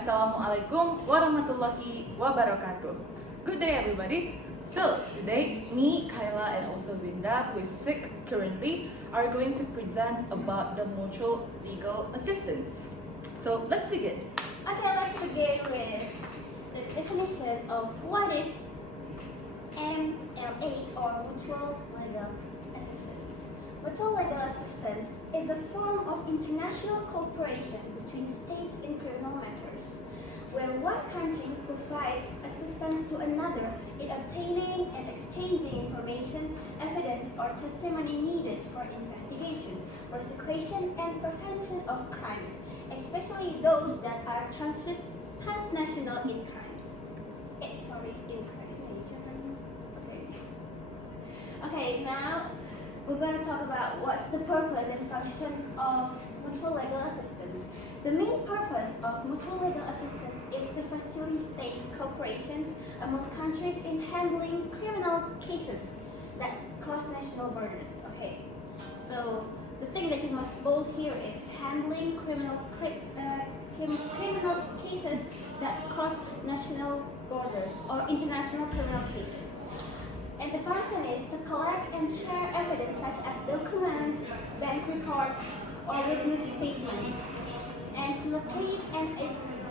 Assalamualaikum warahmatullahi wabarakatuh. Good day, everybody. So today, me, Kayla, and also Winda, who is sick currently, are going to present about the mutual legal assistance. So let's begin. Okay, let's begin with the definition of what is MLA or mutual legal assistance. Mutual legal assistance is a form of international cooperation between states in criminal matters, where one country provides assistance to another in obtaining and exchanging information, evidence, or testimony needed for investigation, prosecution, and prevention of crimes, especially those that are transnational in crimes. Okay, now we're going to talk about what's the purpose and functions of mutual legal assistance. The main purpose of mutual legal assistance is to facilitate cooperations among countries in handling criminal cases that cross national borders. Okay, so the thing that you must bold here is handling criminal cases that cross national borders or international criminal cases. And the function is to collect and share evidence such as documents, bank records, or witness statements, and to locate and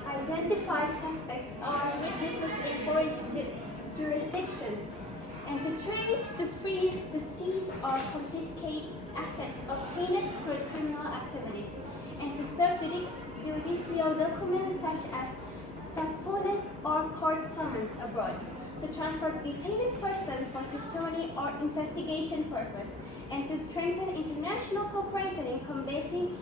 identify suspects or witnesses in foreign jurisdictions, and to trace, to freeze, to seize, or confiscate assets obtained through criminal activities, and to serve judicial documents such as subpoenas or court summons abroad, to transfer detained person for testimony or investigation purpose, and to strengthen international cooperation in combating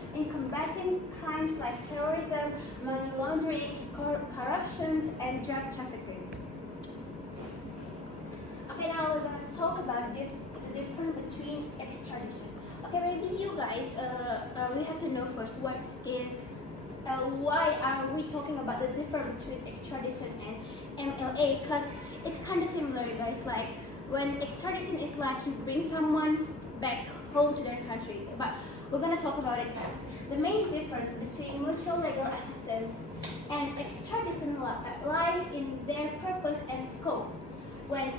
crimes like terrorism, money laundering, corruption, and drug trafficking. Okay, now we're going to talk about the difference between extradition. Okay, maybe you guys, we have to know first why are we talking about the difference between extradition and MLA? Because it's kind of similar, guys. Like when extradition is like you bring someone back home to their countries, but we're gonna talk about it now. The main difference between mutual legal assistance and extradition lies in their purpose and scope. When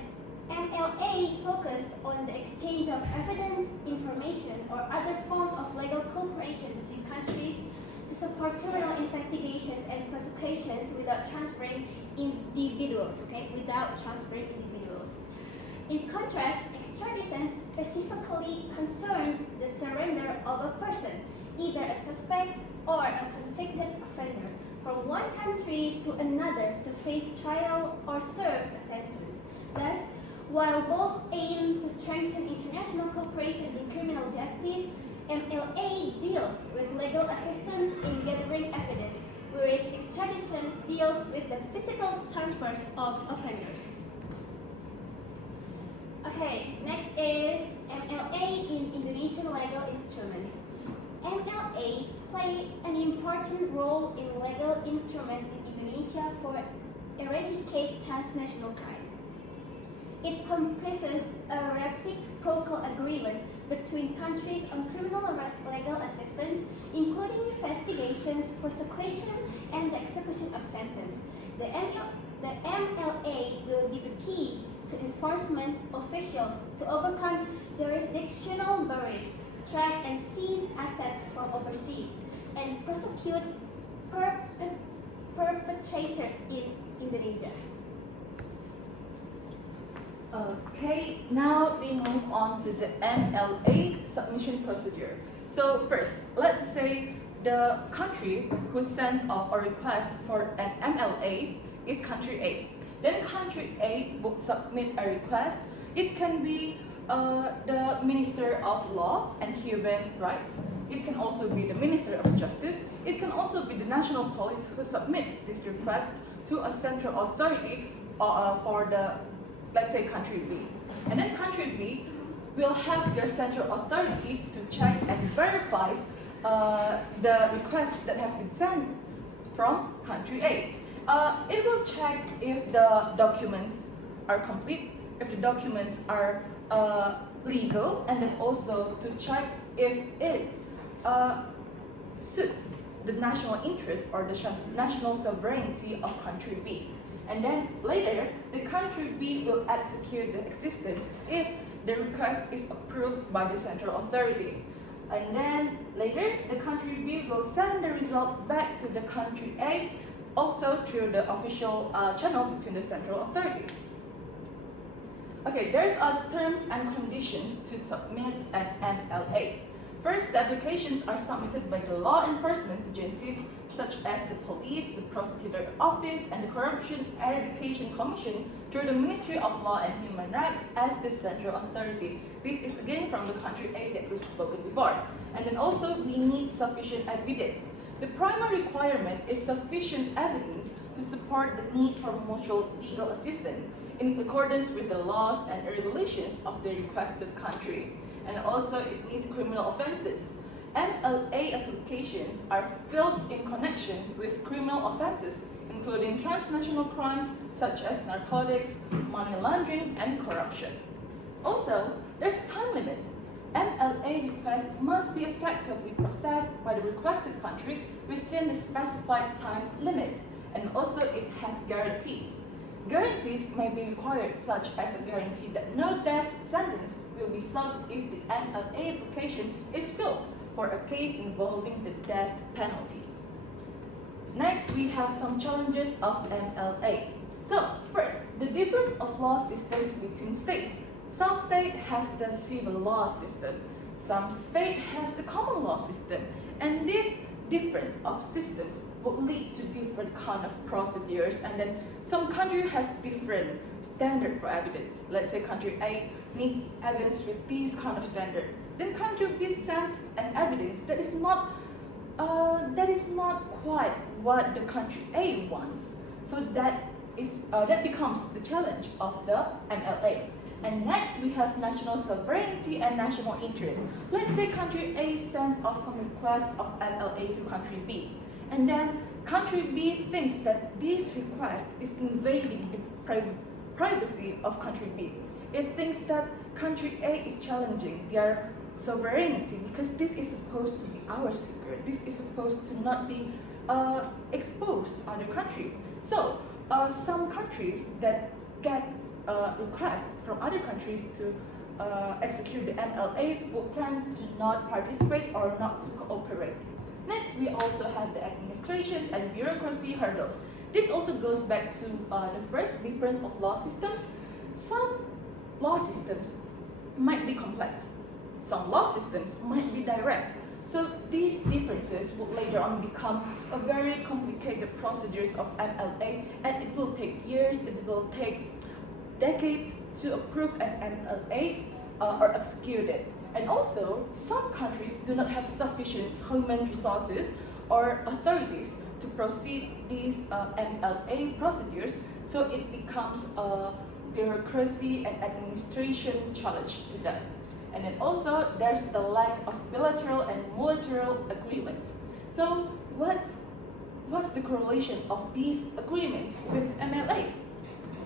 MLA focus on the exchange of evidence, information, or other forms of legal cooperation between countries to support criminal investigations and prosecutions without transferring individuals, without transferring individuals. In contrast, extradition specifically concerns the surrender of a person, either a suspect or a convicted offender, from one country to another to face trial or serve a sentence. Thus, while both aim to strengthen international cooperation in criminal justice, MLA deals with legal assistance in gathering evidence, whereas extradition deals with the physical transfers of offenders. Okay, next is MLA in Indonesian legal instrument. MLA play an important role in legal instrument in Indonesia for eradicate transnational crime. It comprises a reciprocal agreement between countries on criminal legal assistance, including investigations, prosecution, and the execution of sentence. The MLA will be the key to enforcement officials to overcome jurisdictional barriers, track and seize assets from overseas, and prosecute perpetrators in Indonesia. Okay, now we move on to the MLA submission procedure. So first, let's say the country who sends off a request for an MLA is country A. Then country A would submit a request. It can be the Minister of Law and Human Rights. It can also be the Minister of Justice. It can also be the National Police who submits this request to a central authority for the, let's say, country B. And then country B will have their central authority to check and verify the request that have been sent from country A. It will check if the documents are complete, if the documents are legal, and then also to check if it suits the national interest or the national sovereignty of country B. And then later, the country B will execute the existence if the request is approved by the central authority. And then later, the country B will send the result back to the country A, also through the official channel between the central authorities. Okay, there's terms and conditions to submit an MLA. First, the applications are submitted by the law enforcement agencies such as the police, the prosecutor office, and the Corruption Eradication Commission through the Ministry of Law and Human Rights as the central authority. This is again from the country A that we've spoken before. And then also, we need sufficient evidence. The primary requirement is sufficient evidence to support the need for mutual legal assistance in accordance with the laws and regulations of the requested country. And also, it needs criminal offenses. MLA applications are filled in connection with criminal offenses, including transnational crimes such as narcotics, money laundering, and corruption. Also, there's time limit. MLA requests must be effectively processed by the requested country within the specified time limit, and also it has guarantees. Guarantees may be required, such as a guarantee that no death sentence will be sought if the MLA application is filled for a case involving the death penalty. Next, we have some challenges of MLA. So, first, the difference of law systems between states. Some state has the civil law system, some state has the common law system, and this difference of systems will lead to different kind of procedures, and then some country has different standard for evidence. Let's say country A needs evidence with this kind of standard. Then country B sends an evidence that is not quite what the country A wants. So that becomes the challenge of the MLA. And next, we have national sovereignty and national interest. Let's say country A sends off some request of MLA to country B. And then country B thinks that this request is invading the privacy of country B. It thinks that country A is challenging their sovereignty because this is supposed to be our secret. This is supposed to not be exposed to other country. So some countries that get requests from other countries to execute the MLA will tend to not participate or not to cooperate. Next, we also have the administration and bureaucracy hurdles. This also goes back to the first difference of law systems. Some law systems might be complex. Some law systems might be direct. So these differences will later on become a very complicated procedures of MLA, and it will take years, it will take decades to approve an MLA or execute it. And also, some countries do not have sufficient human resources or authorities to proceed these MLA procedures, so it becomes a bureaucracy and administration challenge to them. And then also, there's the lack of bilateral and multilateral agreements. So what's the correlation of these agreements with MLA?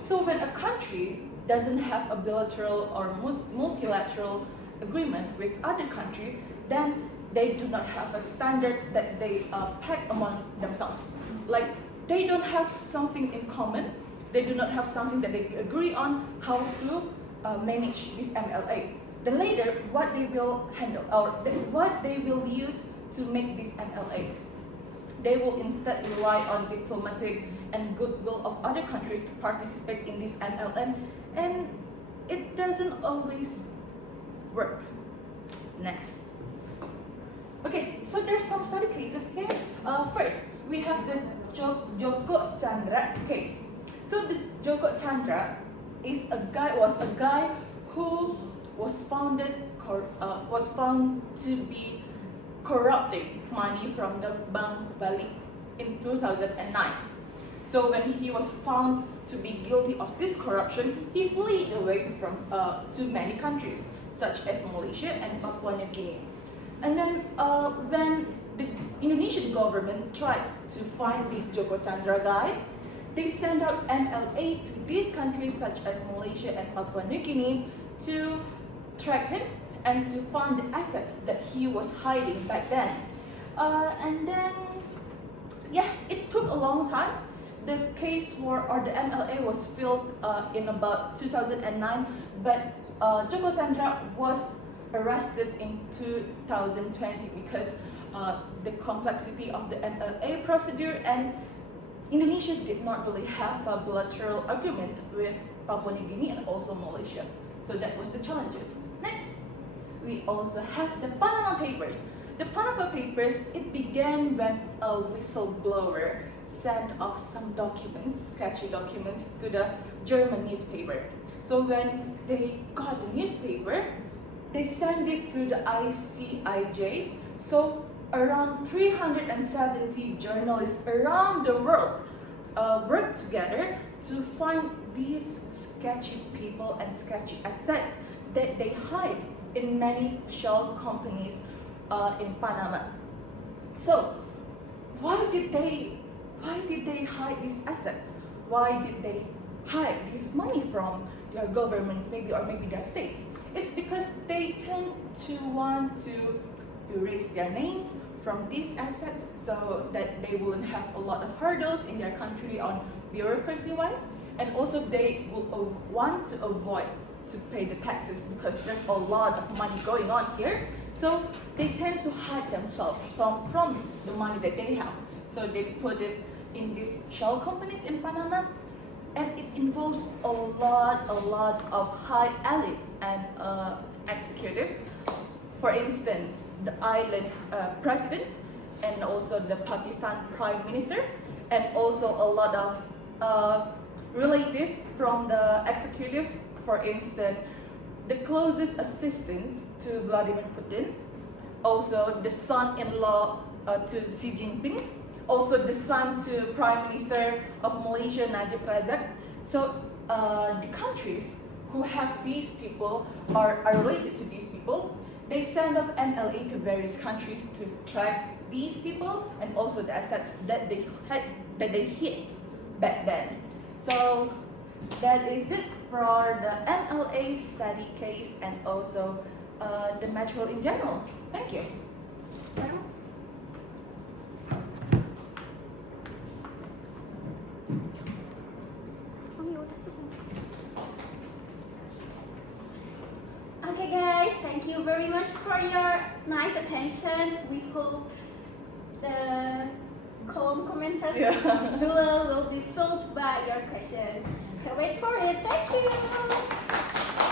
So when a country doesn't have a bilateral or multilateral agreement with other country, then they do not have a standard that they pact among themselves. Like, they don't have something in common, they do not have something that they agree on how to manage this MLA. Then later, what they will handle, or what they will use to make this MLA. They will instead rely on diplomatic and goodwill of other countries to participate in this MLN, and it doesn't always work. Next. Okay, so there's some study cases here. First, we have the Djoko Tjandra case. So the Djoko Tjandra was a guy who was found to be corrupting money from the Bank Bali in 2009. So when he was found to be guilty of this corruption, he fled away from to many countries, such as Malaysia and Papua New Guinea. And then when the Indonesian government tried to find this Djoko Tjandra guy, they sent out MLA to these countries such as Malaysia and Papua New Guinea to track him and to find the assets that he was hiding back then. And then yeah, it took a long time. The case or the MLA was filed in about 2009, but Djoko Tjandra was arrested in 2020 because the complexity of the MLA procedure, and Indonesia did not really have a bilateral agreement with Papua New Guinea and also Malaysia. So that was the challenges. Next, we also have the Panama Papers. The Panama Papers, it began when a whistleblower sent off some documents, sketchy documents, to the German newspaper. So when they got the newspaper, they sent this to the ICIJ. So around 370 journalists around the world worked together to find these sketchy people and sketchy assets that they hide in many shell companies in Panama. So why did they hide these assets? Why did they hide this money from their governments, maybe, or maybe their states? It's because they tend to want to erase their names from these assets so that they wouldn't have a lot of hurdles in their country on bureaucracy wise, and also they will want to avoid to pay the taxes because there's a lot of money going on here. So they tend to hide themselves from the money that they have. So they put it in these shell companies in Panama, and it involves a lot of high elites and executives. For instance, the island president, and also the Pakistan prime minister, and also a lot of relatives from the executives. For instance, the closest assistant to Vladimir Putin, also the son-in-law to Xi Jinping, also the son to Prime Minister of Malaysia, Najib Razak. So the countries who have these people are related to these people. They send off MLA to various countries to track these people and also the assets that they hid back then. So that is it for the MLA study case and also the material in general. Thank you. Okay guys, thank you very much for your nice attention. We hope the column commenters below will be filled by your question. Can't wait for it. Thank you.